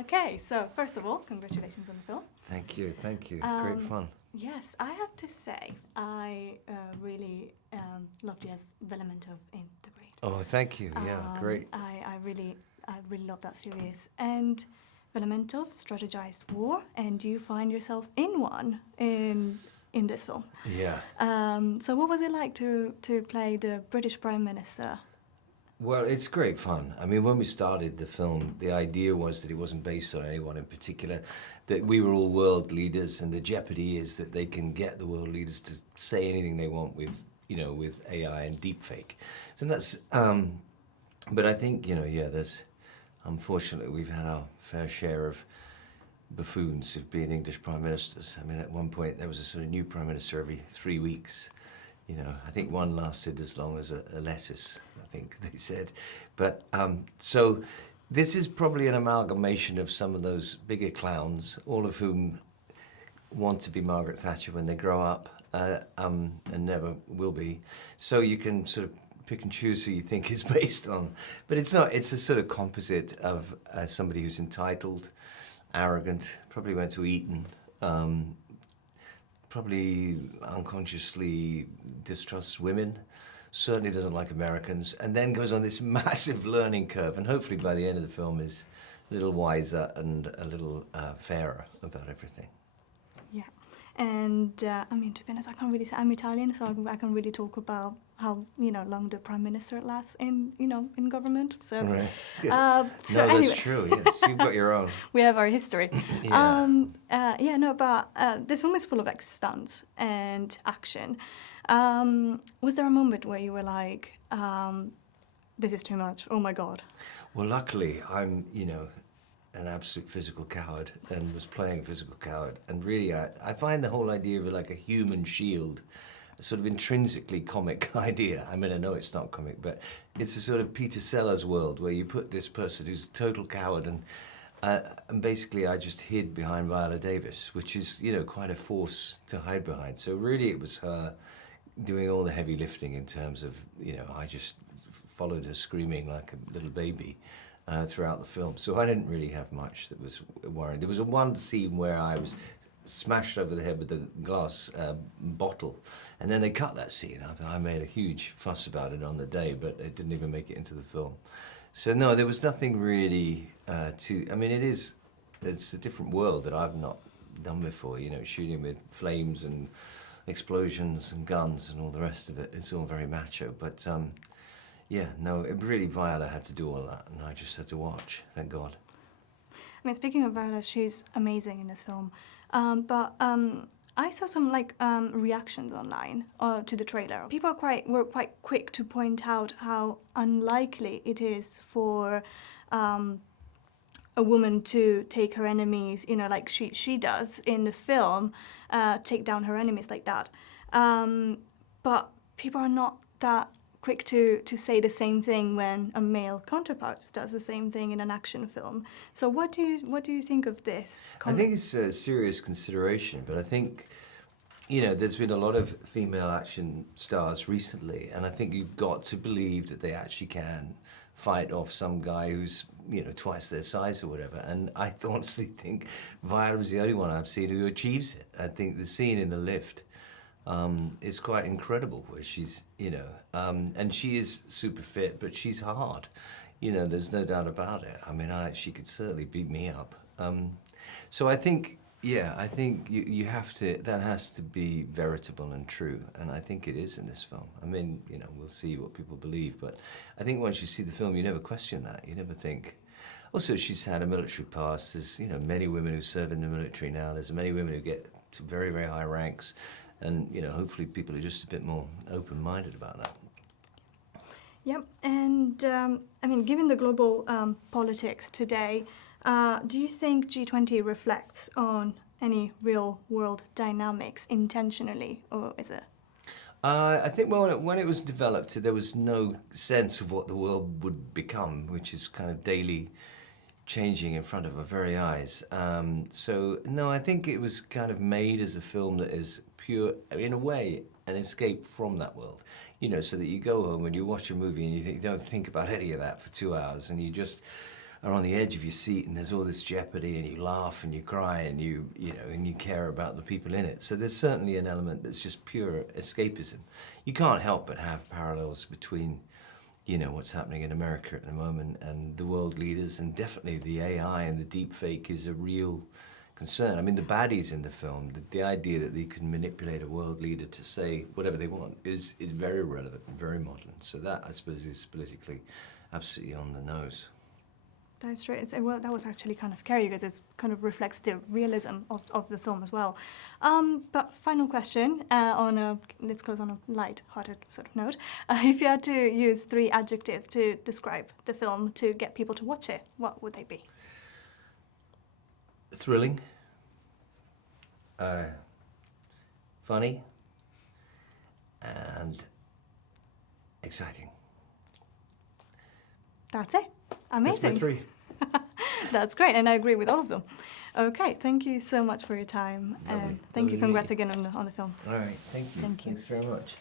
Okay, so first of all, congratulations on the film. Thank you. Great fun. Yes, I have to say, I really loved you as Velamantov in The Great. Oh, thank you. Yeah, great. I really love that series. And Velamantov strategized war, and you find yourself in one in this film. Yeah. So what was it like to play the British Prime Minister? Well, it's great fun. I mean, when we started the film, the idea was that it wasn't based on anyone in particular, that we were all world leaders, and the jeopardy is that they can get the world leaders to say anything they want with, with AI and deepfake. So that's, but I think, unfortunately, we've had our fair share of buffoons of being English prime ministers. I mean, at one point, there was a sort of new prime minister every 3 weeks. I think one lasted as long as a lettuce, I think they said. But so this is probably an amalgamation of some of those bigger clowns, all of whom want to be Margaret Thatcher when they grow up, and never will be. So you can sort of pick and choose who you think is based on. But it's not, it's a sort of composite of somebody who's entitled, arrogant, probably went to Eton, probably unconsciously distrusts women, certainly doesn't like Americans, and then goes on this massive learning curve, and hopefully by the end of the film is a little wiser and a little fairer about everything. Yeah, and I mean, to be honest, I can't really say I'm Italian, so I can really talk about how long the prime minister lasts in in government. So, right. So no, anyway. that's true. Yes, you've got your own. We have our history. Yeah. But this film is full of like stunts and action. Was there a moment where you were like, this is too much, oh my God? Well, luckily, I'm, an absolute physical coward and was playing a physical coward. And really, I find the whole idea of like a human shield a sort of intrinsically comic idea. I mean, I know it's not comic, but it's a sort of Peter Sellers world where you put this person who's a total coward and basically I just hid behind Viola Davis, which is, quite a force to hide behind. So really it was her doing all the heavy lifting in terms of, I just followed her screaming like a little baby throughout the film. So I didn't really have much that was worrying. There was one scene where I was smashed over the head with a glass bottle, and then they cut that scene. I made a huge fuss about it on the day, but it didn't even make it into the film. So no, there was nothing really I mean, it's a different world that I've not done before, shooting with flames and explosions and guns and all the rest of it. It's all very macho, but yeah, no, it really, Viola had to do all that, and I just had to watch, thank God. I mean, speaking of Viola, she's amazing in this film. But I saw some reactions online to the trailer. People were quite quick to point out how unlikely it is for a woman to take her enemies, like she does in the film, take down her enemies like that. But people are not that quick to say the same thing when a male counterpart does the same thing in an action film. So what do you think of this comment? I think it's a serious consideration, but I think, there's been a lot of female action stars recently, and I think you've got to believe that they actually can fight off some guy who's, twice their size or whatever. And I honestly think Viola is the only one I've seen who achieves it. I think the scene in the lift is quite incredible, where she's, and she is super fit, but she's hard. There's no doubt about it. I mean, she could certainly beat me up. So I think, you have to, that has to be veritable and true, and I think it is in this film. I mean, we'll see what people believe, but I think once you see the film, you never question that. You never think. Also, she's had a military past. There's, many women who serve in the military now. There's many women who get to very, very high ranks. And, hopefully people are just a bit more open-minded about that. Yep, and I mean, given the global politics today, do you think G20 reflects on any real-world dynamics intentionally, or is it? I think when it was developed, there was no sense of what the world would become, which is kind of daily changing in front of our very eyes. So, no, I think it was kind of made as a film that is pure, in a way, an escape from that world. So that you go home and you watch a movie and you don't think about any of that for 2 hours, and you just are on the edge of your seat, and there's all this jeopardy, and you laugh and you cry, and you know, and you care about the people in it. So there's certainly an element that's just pure escapism. You can't help but have parallels between, you know, what's happening in America at the moment and the world leaders, and definitely the AI and the deep fake is a real concern. I mean, the baddies in the film, the idea that they can manipulate a world leader to say whatever they want is very relevant and very modern. So that, I suppose, is politically absolutely on the nose. That's true. Well, that was actually kind of scary because it kind of reflects the realism of the film as well. But final question, let's close on a light-hearted sort of note. If you had to use 3 adjectives to describe the film to get people to watch it, what would they be? Thrilling, funny, and exciting. That's it. Amazing. That's my 3. That's great, and I agree with all of them. Okay, thank you so much for your time, Lovely. and thank you. Lovely. Congrats again on the film. All right, thank you. Thank you. Thanks very much.